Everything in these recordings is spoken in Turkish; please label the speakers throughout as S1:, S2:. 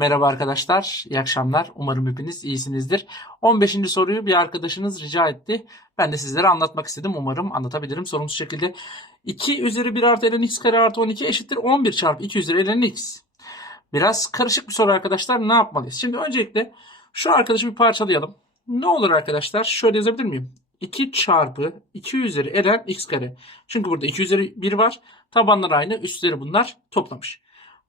S1: Merhaba arkadaşlar, iyi akşamlar. Umarım hepiniz iyisinizdir. 15. soruyu bir arkadaşınız rica etti. Ben de sizlere anlatmak istedim. Umarım anlatabilirim sorumsuz şekilde. 2 üzeri 1 artı ln x kare artı 12 eşittir 11 çarpı 2 üzeri ln x. Biraz karışık bir soru arkadaşlar. Ne yapmalıyız? Şimdi öncelikle şu arkadaşı bir parçalayalım. Ne olur arkadaşlar? Şöyle yazabilir miyim? 2 çarpı 2 üzeri ln x kare. Çünkü burada 2 üzeri 1 var. Tabanlar aynı. Üstleri bunlar toplamış.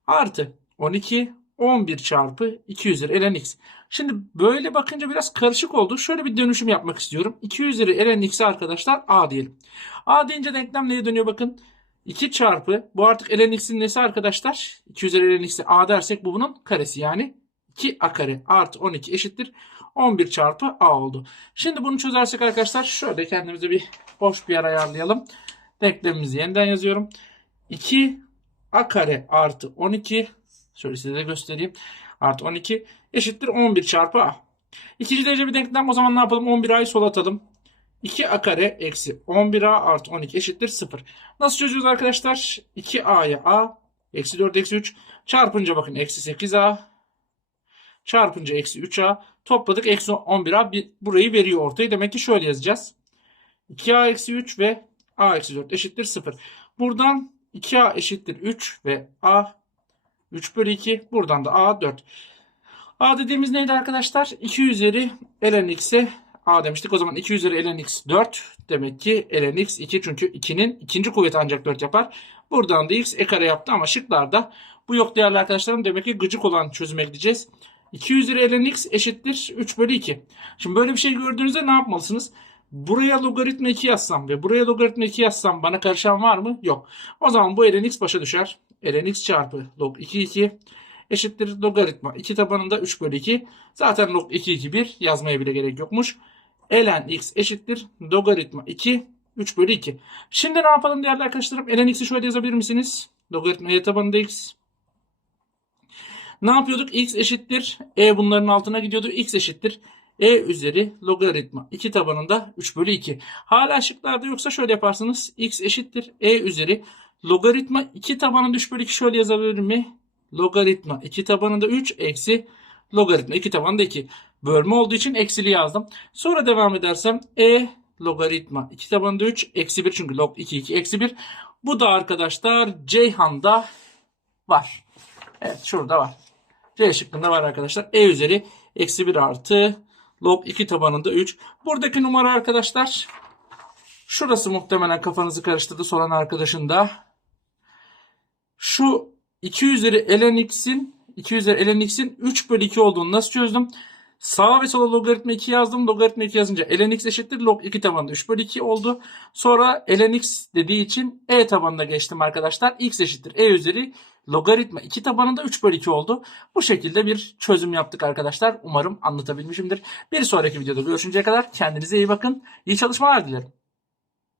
S1: Artı 12 11 çarpı 2 üzeri ln x. Şimdi böyle bakınca biraz karışık oldu. Şöyle bir dönüşüm yapmak istiyorum. 2 üzeri ln x'e arkadaşlar a diyelim. a deyince denklem neye dönüyor bakın. 2 çarpı bu artık ln x'in nesi arkadaşlar? 2 üzeri ln x'e a dersek bu bunun karesi yani 2 a kare artı 12 eşittir 11 çarpı a oldu. Şimdi bunu çözersek arkadaşlar şöyle kendimize bir boş bir yer ayarlayalım. Denklemimizi yeniden yazıyorum. 2 a kare artı 12 şöyle size de göstereyim. Artı 12 eşittir 11 çarpı a. İkinci derece bir denklem o zaman ne yapalım? 11a'yı sola atalım. 2a kare eksi 11a artı 12 eşittir 0. Nasıl çözüyoruz arkadaşlar? 2a'ya a eksi 4 eksi 3 çarpınca bakın eksi 8a çarpınca eksi 3a topladık eksi 11a bir, burayı veriyor ortaya. Demek ki şöyle yazacağız. 2a eksi 3 ve a eksi 4 eşittir 0. Buradan 2a eşittir 3 ve a 3 bölü 2. Buradan da a 4. a dediğimiz neydi arkadaşlar? 2 üzeri ln x'e a demiştik. O zaman 2 üzeri ln x 4. Demek ki ln x 2 çünkü 2'nin ikinci kuvveti ancak 4 yapar. Buradan da x e kare yaptı ama şıklarda bu yok değerli arkadaşlarım. Demek ki gıcık olan çözüme gideceğiz. 2 üzeri ln x eşittir 3 bölü 2. Şimdi böyle bir şey gördüğünüzde ne yapmalısınız? Buraya logaritma 2 yazsam ve buraya logaritma 2 yazsam bana karışan var mı? Yok. O zaman bu ln x başa düşer. Ln x çarpı log 2 2 eşittir logaritma 2 tabanında 3 bölü 2. Zaten log 2 2 1 yazmaya bile gerek yokmuş. ln x eşittir logaritma 2 3 bölü 2. Şimdi ne yapalım değerli arkadaşlarım? ln x'i şöyle yazabilir misiniz? Logaritma y tabanında x. Ne yapıyorduk? x eşittir. E bunların altına gidiyordu. x eşittir. E üzeri logaritma 2 tabanında 3 bölü 2. Hala şıklarda yoksa şöyle yaparsınız. x eşittir. E üzeri logaritma 2 tabanında 3 bölü 2 şöyle yazabilir mi? Logaritma 2 tabanında 3 eksi logaritma 2 tabanında 2. Bölme olduğu için eksili yazdım. Sonra devam edersem e logaritma 2 tabanında 3 eksi 1 çünkü log 2 2 eksi 1. Bu da arkadaşlar Ceyhan'da var. Evet şurada var. C şıkkında var arkadaşlar. E üzeri eksi 1 artı log 2 tabanında 3. Buradaki numara arkadaşlar şurası muhtemelen kafanızı karıştırdı soran arkadaşın da. Şu 2 üzeri ln x'in 2 üzeri ln x'in 3 bölü 2 olduğunu nasıl çözdüm? Sağa ve sola logaritma 2 yazdım. Logaritma 2 yazınca ln x eşittir log 2 tabanında 3 bölü 2 oldu. Sonra ln x dediği için e tabanına geçtim arkadaşlar. x eşittir e üzeri logaritma 2 tabanında 3 bölü 2 oldu. Bu şekilde bir çözüm yaptık arkadaşlar. Umarım anlatabilmişimdir. Bir sonraki videoda görüşünceye kadar kendinize iyi bakın. İyi çalışmalar dilerim.